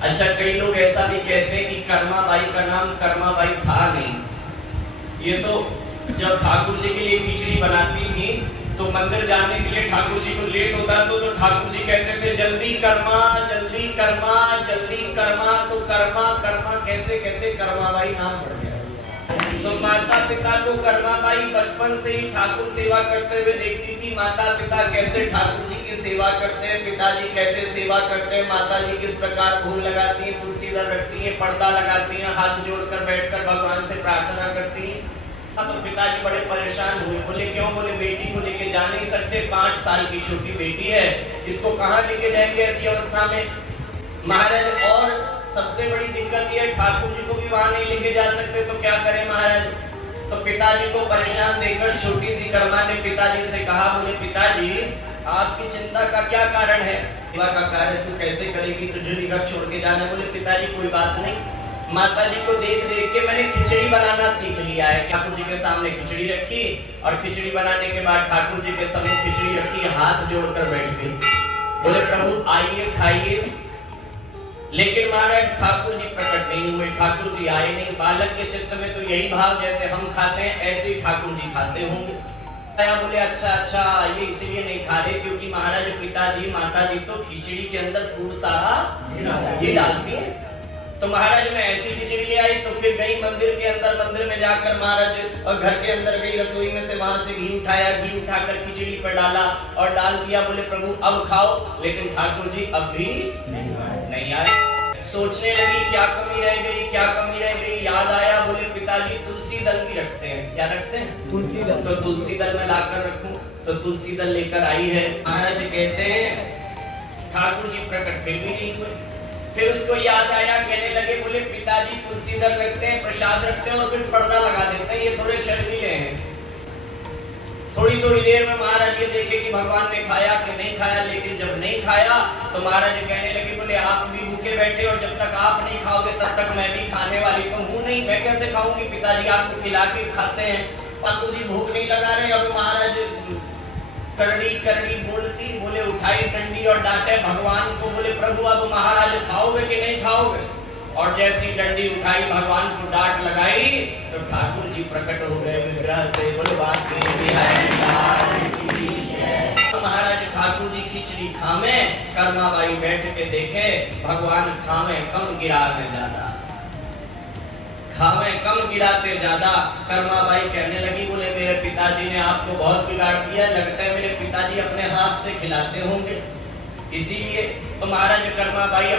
अच्छा, कई लोग ऐसा भी कहते हैं कि कर्मा बाई का नाम कर्मा बाई था नहीं। ये तो जब ठाकुर जी के लिए खिचड़ी बनाती थी तो मंदिर जाने के लिए ठाकुर जी को लेट होता तो ठाकुर जी कहते थे जल्दी कर्मा जल्दी कर्मा जल्दी कर्मा, तो कर्मा कर्मा कहते कहते कर्मा बाई नाम पड़ गया। तो माता पिता को कर्मा बाई बचपन से ही ठाकुर सेवा करते हुए देखती थी। माता पिता कैसे ठाकुर जी की सेवा करते हैं, पिताजी कैसे सेवा करते हैं, माता जी किस प्रकार फूल लगाती हैं, तुलसी दल रखती हैं, पर्दा लगाती हैं, हाथ जोड़कर बैठकर भगवान से प्रार्थना करती हैं। तो पिताजी बड़े परेशान हुए, बोले क्यों? बोले बेटी को लेके जा नहीं सकते, 5 साल की छोटी बेटी है, इसको कहाँ लेके जाएंगे ऐसी अवस्था में। महाराज और सबसे बड़ी दिक्कत ये ठाकुर जी को भी वहां नहीं लेके जा सकते, तो क्या करें महाराज? तो पिताजी को परेशान देखकर छोटी सी कर्मा ने पिताजी से कहा, बोले पिताजी आपकी चिंता का क्या कारण है? सेवा का कार्य तू कैसे करेगी, तुझे भी घर छोड़ के जाना। बोले पिताजी कोई बात नहीं, माता जी को देख देख के मैंने खिचड़ी बनाना सीख लिया है। ठाकुर जी के सामने खिचड़ी रखी और खिचड़ी बनाने के बाद ठाकुर जी के सम्मुख खिचड़ी रखी, हाथ जोड़कर बैठ गई। बोले प्रभु आइए खाइए। लेकिन महाराज ठाकुर जी प्रकट नहीं हुए, ठाकुर जी आए नहीं। बालक के चित्त में तो यही भाव जैसे हम खाते हैं ऐसे ही ठाकुर जी खाते होंगे। बोले अच्छा अच्छा ये इसीलिए नहीं खा रहे क्योंकि महाराज पिताजी माता जी तो खिचड़ी के अंदर खूब सारा ये डालती है। तो महाराज मैं ऐसी खिचड़ी ले आई, तो फिर गई मंदिर के अंदर, मंदिर में जाकर महाराज और घर के अंदर गई, रसोई में से वहां से घी उठाया, घी उठाकर खिचड़ी पर डाला और डाल दिया। बोले प्रभु अब खाओ, लेकिन ठाकुर जी अब भी नहीं आए। सोचने लगी क्या कमी रह गई, क्या कमी रह गई। याद आया, बोले पिताजी तुलसी दल भी रखते हैं। क्या रखते हैं? तुलसी दल। तो तुलसी दल में लाकर रखूं, तो तुलसी दल लेकर आई है। महाराज कहते हैं ठाकुर जी प्रकट फिर भी नहीं हुए। फिर उसको याद आया, कहने लगे बोले पिताजी तुलसी दल रखते हैं, प्रसाद रखते हैं और फिर पर्दा लगा देते हैं, ये थोड़े शर्मीले हैं। थोड़ी थोड़ी देर में महाराज ये देखे कि भगवान ने खाया कि नहीं खाया, लेकिन जब नहीं खाया तो महाराज कहने लगे बोले आप भी भूखे बैठे और जब तक आप नहीं खाओगे तब तक मैं भी खाने वाली तो हूँ नहीं, मैं कैसे खाऊंगी? पिताजी आपको खिला के खाते हैं, पातू जी भूख नहीं लगा रहे। अब महाराज करड़ी करड़ी बोलती, बोले उठाई डंडी और डांटे भगवान को, बोले प्रभु अब महाराज खाओगे कि नहीं खाओगे? और जैसी डंडी उठाई भगवान को डांट लगाई तो ठाकुर जी प्रकट हो गए विग्रह से। बोले बात महाराज ठाकुर जी खिचड़ी खामे, कर्मा बाई बैठ के देखे भगवान खामे कम गिराते ज्यादा, खामे कम गिराते ज्यादा। कर्मा बाई कहने लगी बोले मेरे पिताजी ने आपको बहुत बिगाड़ दिया, लगता है मेरे पिताजी अपने हाथ से खिलाते होंगे इसीलिए। तो महाराज कर्मा बाई